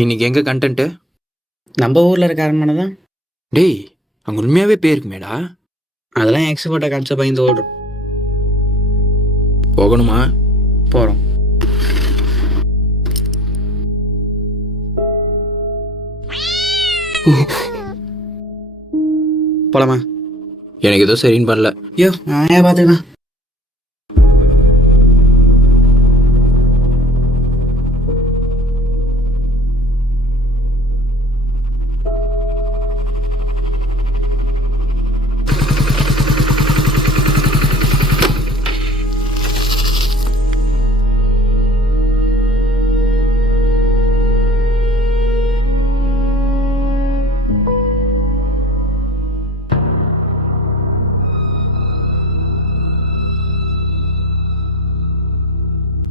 இன்னைக்கு எங்க கண்டென்ட்? நம்ம ஊர்ல இருக்க அரண்மனை தான். டேய், அங்க உண்மையாவே பேருக்குமேடா. அதெல்லாம் எக்ஸ்போர்ட்டை காமிச்ச பயந்து ஓடுறோம். போகணுமா? போறோம். போலாமா? எனக்கு ஏதோ சரின்னு பண்ணல. ஐயோ நான் ஏன் பாத்துக்கலாம்.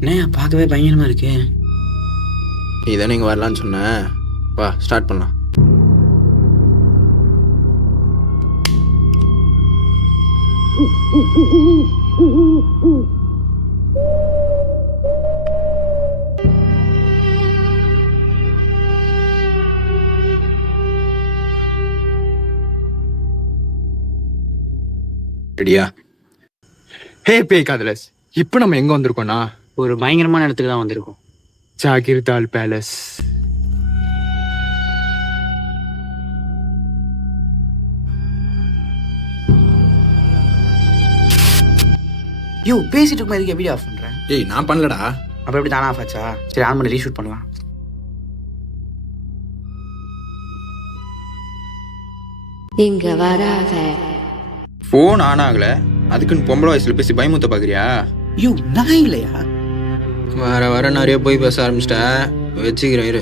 என்ன பார்க்கவே பயங்கரமா இருக்கு. நீ தானே இங்க வரலான்னு சொன்ன. வா ஸ்டார்ட் பண்ணலாம். ரெடியா? ஹே பேய் காதலஸ், இப்போ நம்ம எங்க வந்திருக்கோம்னா ஒரு பயங்கரமான இடத்துக்கு தான் வந்திருக்கோம். ஜாகிர்தால் பேலஸ். ஐயோ பேசிட்டு இருக்கும் எதுக்கு வீடியோ ஆஃப் பண்றேன்? ஏய் நான் பண்ணலடா. அப்ப எப்படி தானே ஆஃப் ஆச்சா? சரி ஆன் பண்ணி ரீஷூட் பண்ணலாம். இங்க வராத. ஃபோன் ஆன் ஆகல, அதுக்குன்னு பொம்பளை வயசுல பேசி பயமுத்த பாக்குறியா? ஐயோ நான் இல்லையா? வர வர நிறைய போய் பேச ஆரம்பிச்சிட்ட. வச்சுக்கிறேன் இரு.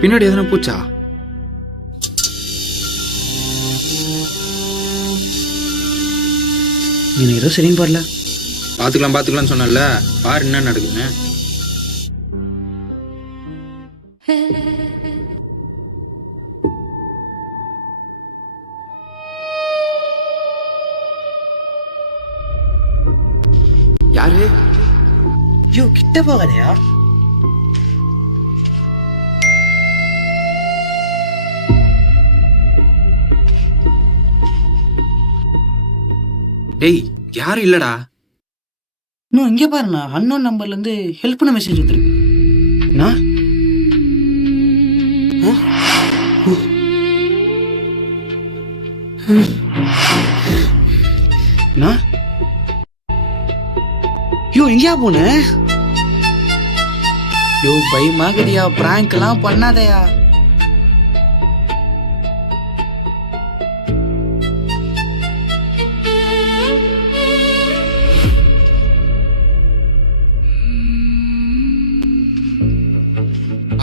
பின்னாடி எதனா பூச்சா? எனக்கு ஏதோ சரின்னு பாடல. பாத்துக்கலாம்னு சொன்னல, பாரு என்ன நடக்குதுன்னு. யாரு? ஐயோ கிட்ட போகாதயா. டேய் யாரும் இல்லடா. இன்னும் இங்கே பாருண்ணா, அன்னோன் நம்பர்ல இருந்து ஹெல்ப் பண்ண மெசேஜ் வந்துருக்கு. நான் யோ எங்கயா போன? யோ பயமாகடியா, பிராங்க் எல்லாம் பண்ணாதயா.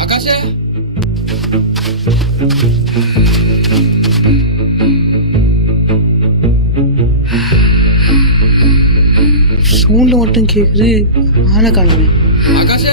ஆகாஷ், சவுண்ட் மட்டும் கேக்குது, ஆளை காணவே. ஆகாஷ்,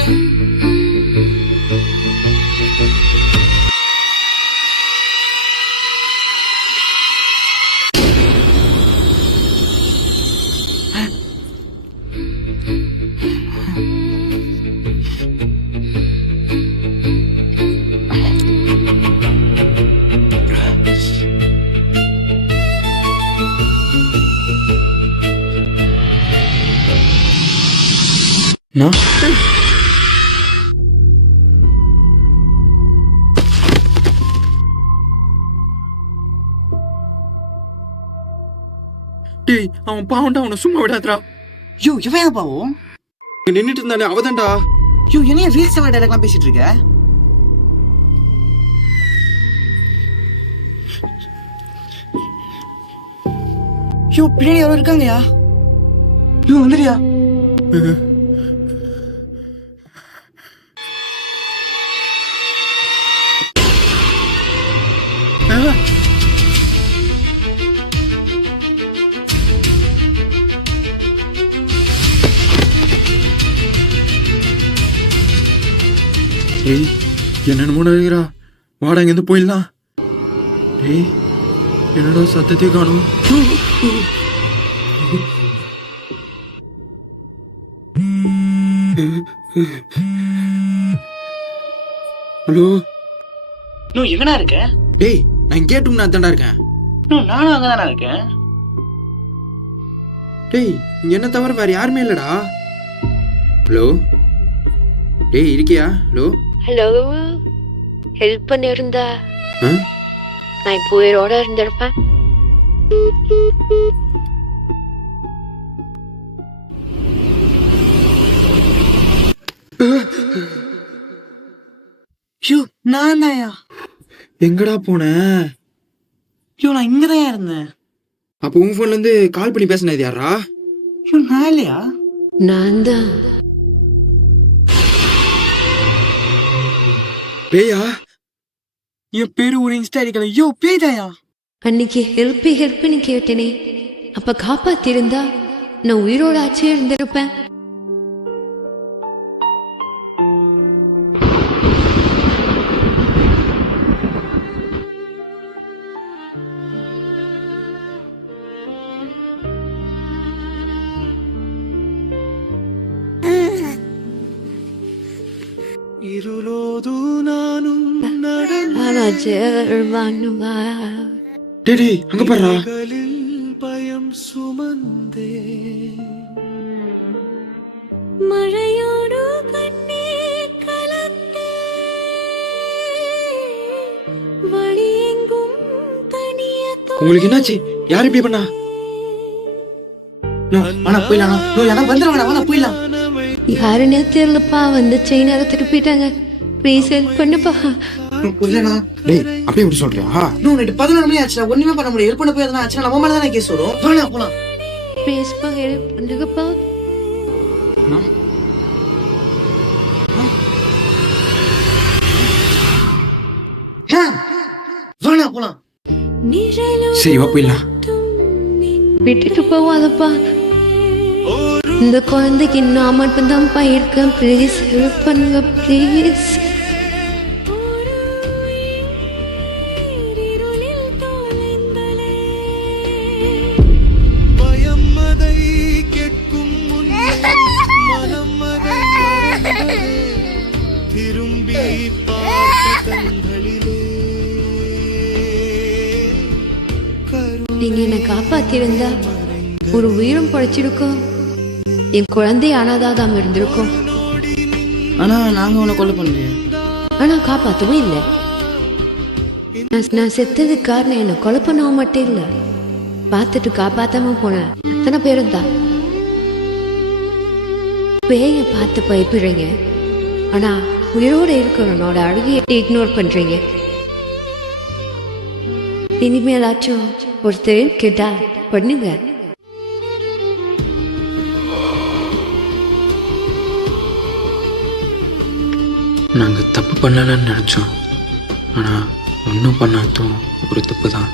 நான் டேய் அவன் பாவண்டா, அவனை சும்மா விடாதடா. யோ இவன் பாவம். இங்க நின்னுட்டு இருந்தானே அவதான்டா. யோ என்னைய ரீல்ஸ் டைலாக்லாம் பேசிட்டு இருக்க? யோ பின்னாடி யாரோ இருக்காங்கயா. யோ வந்துறியா? டேய் என்னென்னமோ நடக்கிறா, வாடா இங்கேருந்து போயிடலாம். டேய் என்னடா சத்தத்தையும் காணும். ஹலோ நோ எங்கடா இருக்க? டேய், நான் கேட்டும் நான் தாண்டா இருக்கேன். நோ நானும் அங்கதானா இருக்கேன். டேய், இங்க என்ன தவிர வேற யாருமே இல்லடா. ஹலோ டேய், இருக்கியா? ஹலோ ஹலோ, ஹெல்ப் பண்ணியிருந்தா ஆ? நான் இப்போ உயிரோட இருந்திருப்பேன். ஐயோ நான் தாயா. எங்கடா போன? ஐயோ நான் இங்கதான் இருந்தேன். அப்போ உன் போன்ல இருந்து கால் பண்ணி பேசினது யாரா? ஐயோ நான் இல்லையா? நான் தான். பேயா? என் பேரு ஒரு இன்ஸ்டா அடிக்கல. ஐயோ பேதாயா. அன்னைக்கு ஹெல்ப்னு கேட்டேனே, அப்ப காப்பாத்திருந்தா நான் உயிரோட ஆச்சே இருந்திருப்பேன். ஆனா ஜெர்மனுவா டேய் டேய், அங்க பாருடா. மழையோடு கண்ணீர் கலந்தே வழியெங்கும் தனிய உங்களுக்கு என்னாச்சு? யார் இப்படி பண்ணா? நோ ஆனா போயிடலாம். நோ யாரும் வந்துடுவானா? வாங்க போயிடலாம். யாருன்னே தெரியலப்பா, வந்து செயின் எடுத்துட்டு போயிட்டாங்க. ப்ளீஸ் ஹெல்ப் பண்ணுப்பா. போயிடலாம். டேய், அப்படியே இப்படி சொல்றியா? நோ நைட்டு 11 மணி ஆச்சுடா. ஒண்ணுமே பண்ண முடியாது. ஹெல்ப் பண்ண போய் எதனா ஆச்சுன்னா நம்ம மேல தானே கேஸ் வரும். வாடா போலாம். ப்ளீஸ்ப்பா ஹெல்ப் பண்ணுங்கப்பா. வாடா போலாம். சரி வா போயிடலாம். விட்டுட்டு போவாதப்பா. இந்த குழந்தைக்கு நான் மட்டும்தான்ப்பா இருக்கேன். ப்ளீஸ் ஹெல்ப் பண்ணுங்க ப்ளீஸ். நீங்க என்னை காப்பாத்திருந்தா ஒரு உயிரும் படைச்சிருக்கோம். என் குழந்தை அனாதாகாம இருந்திருக்கும். ஆனா நாங்க உன்னை கொலை பண்ணலையே. ஆனா காப்பாத்தவும் இல்லை. நான் செத்ததுக்கு காரணம் என்ன கொலை பண்ணவும் மட்டும் இல்லை, பார்த்துட்டு காப்பாத்தாம போன அத்தனை பேரும் தான். பேய பார்த்து பயப்படுறீங்க, ஆனா உயிரோட இருக்கிறவனோட அழுகையை இக்னோர் பண்றீங்க. இனிமேலாச்சும் ஒருத்தர் கேட்டா பண்ணுங்க. நாங்க தப்பு பண்ணலன்னு நினைச்சோம். ஆனா ஒன்றும் பண்ணாதும் ஒரு தப்பு தான்.